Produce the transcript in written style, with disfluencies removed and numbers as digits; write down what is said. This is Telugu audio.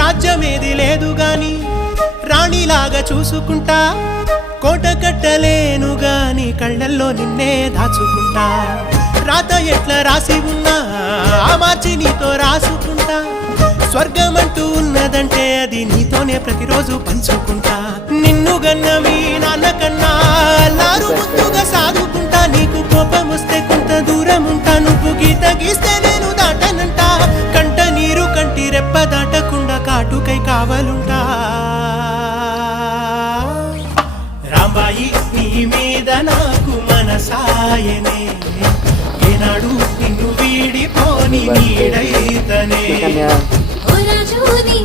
రాజ్యమేది లేదు గాని రాణిలాగా చూసుకుంటా, కోట కట్టలేను గాని కళ్ళల్లో నిన్నే దాచుకుంటా. రాత ఎట్లా రాసి ఉన్నా ఆ మార్చి నీతో రాసుకుంటా. స్వర్గమంటూ ఉన్నదంటే అది నీతోనే ప్రతిరోజు పంచుకుంటా. నిన్ను గన్న మీ నాన్నకన్నా లారు ముద్దుగా సాదుకుంటా. నీకు కోపం వస్తే కొంత దూరం ఉంటా, నువ్వు గీత గీస్తే నేను దాటనంట. కంట నీరు కంటి రెప్ప దాటకుండా కాటుకై కావలుంటా. రాంబాయి నీ మీద నాకు మనసాయనే, ఏనాడు నిన్ను వీడిపోని నీడైతనే. రాజు నీ